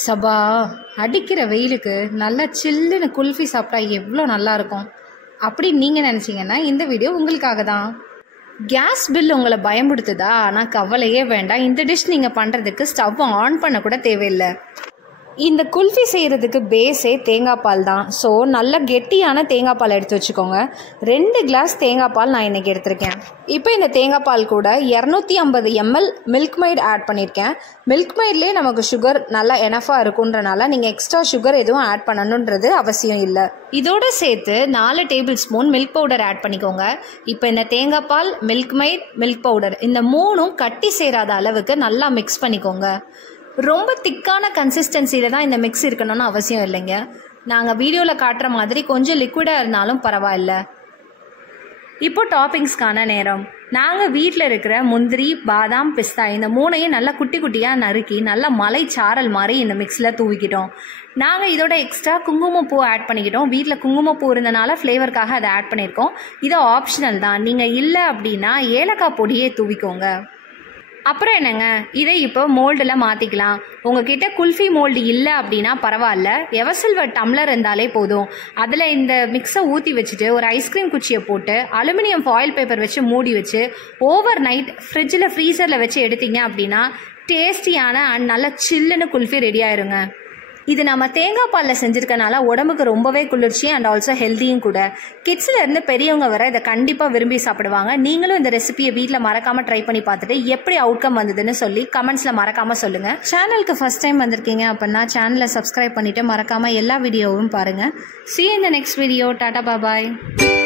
சபா அடிக்கிற வெயிலுக்கு நல்லா சில்லுன்னு குல்ஃபி சாப்பிட்டா எவ்வளோ நல்லாயிருக்கும் அப்படி நீங்கள் நினச்சிங்கன்னா இந்த வீடியோ உங்களுக்காக தான். கேஸ் பில் உங்களை பயமுடுத்துதா? ஆனால் கவலையே வேண்டாம். இந்த டிஷ் நீங்கள் பண்ணுறதுக்கு ஸ்டவ் ஆன் பண்ண கூட தேவையில்லை. இந்த குல்ஃபி செய்கிறதுக்கு பேஸே தேங்காய் பால் தான். ஸோ நல்ல கெட்டியான தேங்காய் பால் எடுத்து வச்சுக்கோங்க. 2 கிளாஸ் தேங்காய் பால் நான் இன்றைக்கி எடுத்திருக்கேன். இப்போ இந்த தேங்காய் பால் கூட 250 ml மில்க் மைட் ஆட் பண்ணியிருக்கேன். மில்க் மைட்லேயே நமக்கு சுகர் நல்லா எனஃபாக இருக்குன்றனால நீங்கள் எக்ஸ்ட்ரா சுகர் எதுவும் ஆட் பண்ணணுன்றது அவசியம் இல்லை. இதோடு சேர்த்து 4 tablespoon milk powder add பண்ணிக்கோங்க. இப்போ இந்த தேங்காய் பால், மில்க் மைட், மில்க் பவுடர் இந்த 3ம் கட்டி சேராத அளவுக்கு நல்லா மிக்ஸ் பண்ணிக்கோங்க. ரொம்ப திக்கான கன்சிஸ்டன்சியில் தான் இந்த மிக்ஸ் இருக்கணும்னு அவசியம் இல்லைங்க. நாங்கள் வீடியோவில் காட்டுற மாதிரி கொஞ்சம் லிக்விடாக இருந்தாலும் பரவாயில்ல. இப்போ டாப்பிங்ஸ்க்கான நேரம். நாங்கள் வீட்டில் இருக்கிற முந்திரி, பாதாம், பிஸ்தா இந்த 3ஐயும் நல்லா குட்டி குட்டியாக நறுக்கி நல்லா மலை சாரல் மாதிரி இந்த மிக்ஸில் தூவிக்கிட்டோம். நாங்கள் இதோட எக்ஸ்ட்ரா குங்குமப்பூ ஆட் பண்ணிக்கிட்டோம். வீட்டில் குங்குமப்பூ இருந்தனால ஃப்ளேவருக்காக அதை ஆட் பண்ணியிருக்கோம். இது ஆப்ஷனல் தான். நீங்கள் இல்லை அப்படின்னா ஏலக்காய் பொடியே தூவிக்கோங்க. அப்புறம் என்னங்க, இதை இப்போ மோல்டில் மாற்றிக்கலாம். உங்ககிட்ட குல்ஃபி மோல்டு இல்லை அப்படின்னா பரவாயில்ல, எவர்சில்வர் டம்ளர் இருந்தாலே போதும். அதில் இந்த மிக்ஸை ஊற்றி வச்சுட்டு ஒரு ஐஸ்கிரீம் குச்சியை போட்டு அலுமினியம் ஃபாயில் பேப்பர் வச்சு மூடி வச்சு ஓவர் நைட் ஃப்ரிட்ஜில் ஃப்ரீசரில் வச்சு எடுத்தீங்க அப்படின்னா டேஸ்டியான அண்ட் நல்ல சில்லுன்னு குல்ஃபி ரெடி ஆயிருங்க. இது நம்ம தேங்காய் பாலில் செஞ்சுருக்கனால உடம்புக்கு ரொம்பவே குளிர்ச்சி அண்ட் ஆல்சோ ஹெல்த்தியும் கூட. கிட்ஸ்லேருந்து பெரியவங்க வர இதை கண்டிப்பாக விரும்பி சாப்பிடுவாங்க. நீங்களும் இந்த ரெசிபியை வீட்டில் மறக்காமல் ட்ரை பண்ணி பார்த்துட்டு எப்படி அவுட்கம் வந்ததுன்னு சொல்லி கமெண்ட்ஸில் மறக்காமல் சொல்லுங்கள். சேனலுக்கு ஃபஸ்ட் டைம் வந்திருக்கீங்க அப்படின்னா சேனலை சப்ஸ்கிரைப் பண்ணிவிட்டு மறக்காமல் எல்லா வீடியோவும் பாருங்கள். See you in the next video. Tata, bye bye.